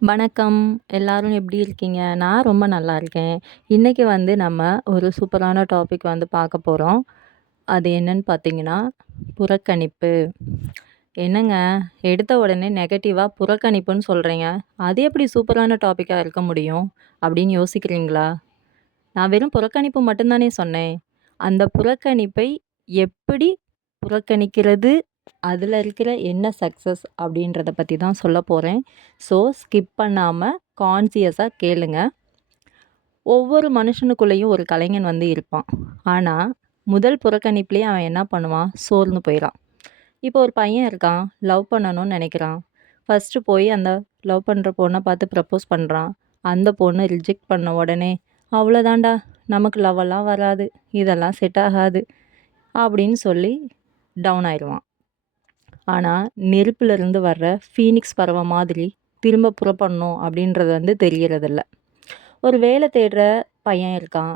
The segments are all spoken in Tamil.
வணக்கம். எல்லாரும் எப்படி இருக்கீங்க? நான் ரொம்ப நல்லா இருக்கேன். இன்னைக்கு நம்ம ஒரு சூப்பரான டாபிக் பார்க்க போறோம். அது என்னன்னு பார்த்தீங்கன்னா, புறக்கணிப்பு. என்னங்க, எடுத்த உடனே நெகட்டிவா புறக்கணிப்புன்னு சொல்றீங்க. அது எப்படி சூப்பரான டாபிக்கா இருக்க முடியும்? அப்படின்னு யோசிக்கிறீங்களா? நான் வெறும் புறக்கணிப்பு மட்டும் தானே சொன்னேன். அந்த புறக்கணிப்பை எப்படி புறக்கணிக்கிறது? அதில இருக்கிற என்ன சக்சஸ் அப்படின்றத பத்தி தான் சொல்லப் போறேன். ஸோ ஸ்கிப் பண்ணாம கான்ஷியஸா கேளுங்க. ஒவ்வொரு மனுஷனுக்குள்ளேயும் ஒரு கலைஞன் இருப்பான். ஆனா, முதல் புறக்கணிப்பிலேயே அவன் என்ன பண்ணுவான்? சோர்ந்து போயிறான். இப்போ ஒரு பையன் இருக்கான். லவ் பண்ணணும்னு நெனைக்கிறான். ஃபர்ஸ்ட்டு போய் அந்த லவ் பண்ற பொண்ண பார்த்து ப்ரப்போஸ் பண்றான். அந்த பொண்ணு ரிஜெக்ட் பண்ண உடனே, "அவ்வளோதான்டா, நமக்கு லவ்வெல்லாம் வராது. இதெல்லாம் செட் ஆகாது." அப்படின்னு சொல்லி டவுன் ஆயிருவான். ஆனா, நெருப்பிலிருந்து வர்ற ஃபீனிக்ஸ் பறவை மாதிரி திரும்ப புறப்படணும் அப்படின்றது தெரியறதில்ல. ஒரு வேலை தேடுற பையன் இருக்கான்.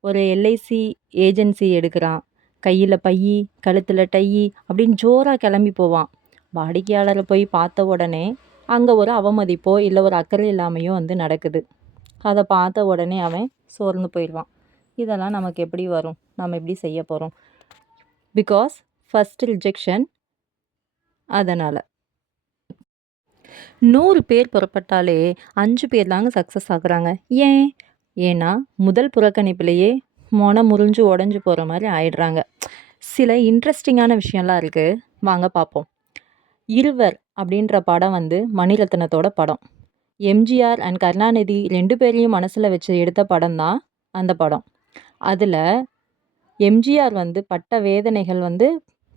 ஒரு எல்ஐசி ஏஜென்சி எடுக்கிறான். கையில பையி, கழுத்துல டையி அப்படின்னு ஜோரா கிளம்பி போவான். வாடிக்கையாளரை போய் பார்த்த உடனே, அங்க ஒரு அவமதிப்போ, இல்ல ஒரு அக்கறை இல்லாமையோ நடக்குது. அத பார்த்த உடனே அவன் சோர்ந்து போயிருவான். இதெல்லாம் நமக்கு எப்படி வரும்? நம்ம எப்படி செய்ய போறோம்? Because first rejection. அதனால. 100 பேர் புறப்பட்டாலே 5 பேர் தாங்க சக்ஸஸ் ஆகுறாங்க. ஏன்? ஏன்னா, முதல் புறக்கணிப்பிலேயே மொன முறிஞ்சு உடைஞ்சு போற மாரி ஆயிடுறாங்க. சில இன்ட்ரெஸ்டிங்கான விஷயம்லாம் இருக்கு. வாங்க பார்ப்போம். இருவர் அப்படின்ற படம் மணிரத்னத்தோட படம். எம்ஜிஆர் அண்ட் கருணாநிதி 2 பேரையும் மனசுல வச்சு எடுத்த படம் தான் அந்த படம். அதுல எம்ஜிஆர் பட்ட வேதனைகள்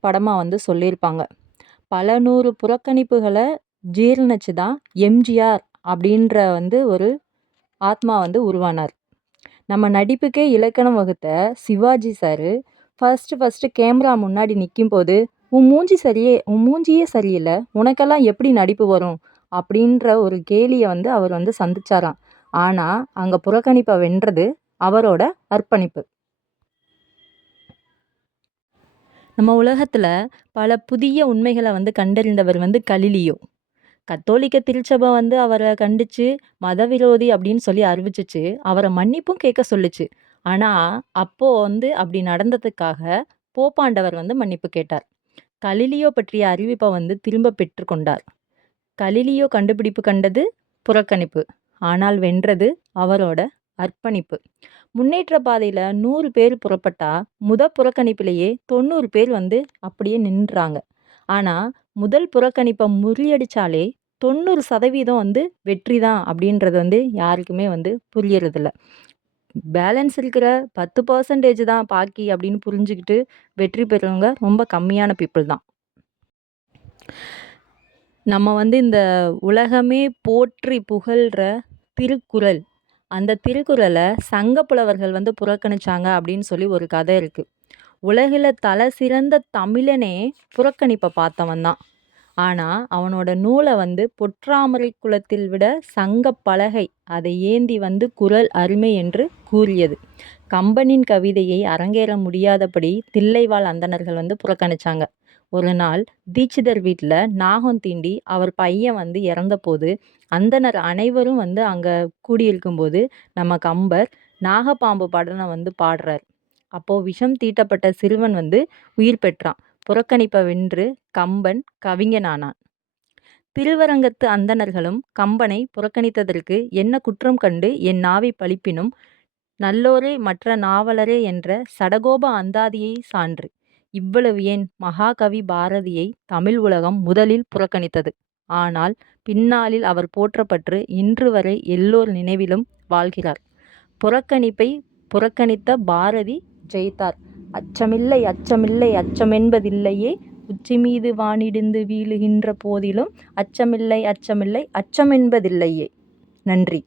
படமா சொல்லியிருப்பாங்க. பல 100 புறக்கணிப்புகள ஜீரணிச்சு தான் எம்ஜிஆர் அப்படின்ற ஒரு ஆத்மா உருவானார். நம்ம நடிப்புக்கே இலக்கணம் வகுத்த சிவாஜி சாரு ஃபர்ஸ்ட்டு கேமரா முன்னாடி நிக்கும்போது, "உன் மூஞ்சியே சரியில்ல. உனக்கெல்லாம் எப்படி நடிப்பு வரும்?" அப்படின்ற ஒரு கேலிய அவர் சந்திச்சாராம். ஆனா, அங்க புறக்கணிப்ப வென்றது அவரோட அர்ப்பணிப்பு. நம்ம உலகத்துல பல புதிய உண்மைகள கண்டறிந்தவர் கலிலியோ. கத்தோலிக்க திருச்சபை அவர கண்டிச்சு, மதவிரோதி அப்படின்னு சொல்லி அறிவிச்சுச்சு. அவர மன்னிப்பும் கேட்க சொல்லுச்சு. ஆனா, அப்போ அப்படி நடந்ததுக்காக போப்பாண்டவர் மன்னிப்பு கேட்டார். கலிலியோ பற்றிய அறிவிப்ப திரும்ப பெற்றுக்கொண்டார். கலிலியோ கண்டுபிடிப்பு கண்டது புறக்கணிப்பு. ஆனால் வென்றது அவரோட அர்ப்பணிப்பு. முன்னேற்ற பாதையில 100 பேர் புறப்பட்டா, புறக்கணிப்பிலேயே 90 பேர் அப்படியே நின்றாங்க. ஆனா, முதல் புறக்கணிப்ப முறியடிச்சாலே 90% வெற்றி தான் அப்படின்றது யாருக்குமே புரியறதில்ல. பேலன்ஸ் இருக்கிற 10% தான் பாக்கி அப்படின்னு புரிஞ்சுக்கிட்டு வெற்றி பெறவங்க ரொம்ப கம்மியான பீப்பிள் தான். நம்ம இந்த உலகமே போற்றி புகழ்ற திருக்குறள். அந்த திருக்குறள சங்கப் புலவர்கள் புறக்கணிச்சாங்க அப்படின்னு சொல்லி ஒரு கதை இருக்கு. உலகில தல சிறந்த தமிழனே புறக்கணிப்ப பார்த்தவன் தான். ஆனா, அவனோட நூல பொற்றாமரை குலத்தில் விட சங்கப் பலகை அதை ஏந்தி குறள் அருமை என்று கூறியது. கம்பனின் கவிதையை அரங்கேற முடியாதபடி தில்லைவாழ் அந்தணர்கள் புறக்கணிச்சாங்க. ஒரு நாள் தீட்சிதர் வீட்ல நாகம் தீண்டி அவர் பையன் இறந்தபோது, அந்தணர் அனைவரும் அங்க கூடியிருக்கும்போது, நம்ம கம்பர் நாகப்பாம்பு படன பாடுறார். அப்போ விஷம் தீட்டப்பட்ட சிறுவன் உயிர் பெற்றான். புறக்கணிப்ப வென்று கம்பன் கவிஞனானான். திருவரங்கத்து அந்தணர்களும் கம்பனை புறக்கணித்ததற்கு என்ன குற்றம் கண்டு என் நாவை பழிப்பினும் நல்லோரே மற்ற நாவலரே என்ற சடகோப அந்தாதியை சான்று. இவ்வளவு ஏன், மகாகவி பாரதியை தமிழ் உலகம் முதலில் புறக்கணித்தது. ஆனால் பின்னாளில் அவர் போற்றப்பட்டு இன்று வரை எல்லோர் நினைவிலும் வாழ்கிறார். புறக்கணிப்பை புறக்கணித்த பாரதி ஜெயித்தார். அச்சமில்லை அச்சமில்லை அச்சமென்பதில்லையே, உச்சிமீது வானிடிந்து வீழுகின்ற போதிலும் அச்சமில்லை அச்சமில்லை அச்சமென்பதில்லையே. நன்றி.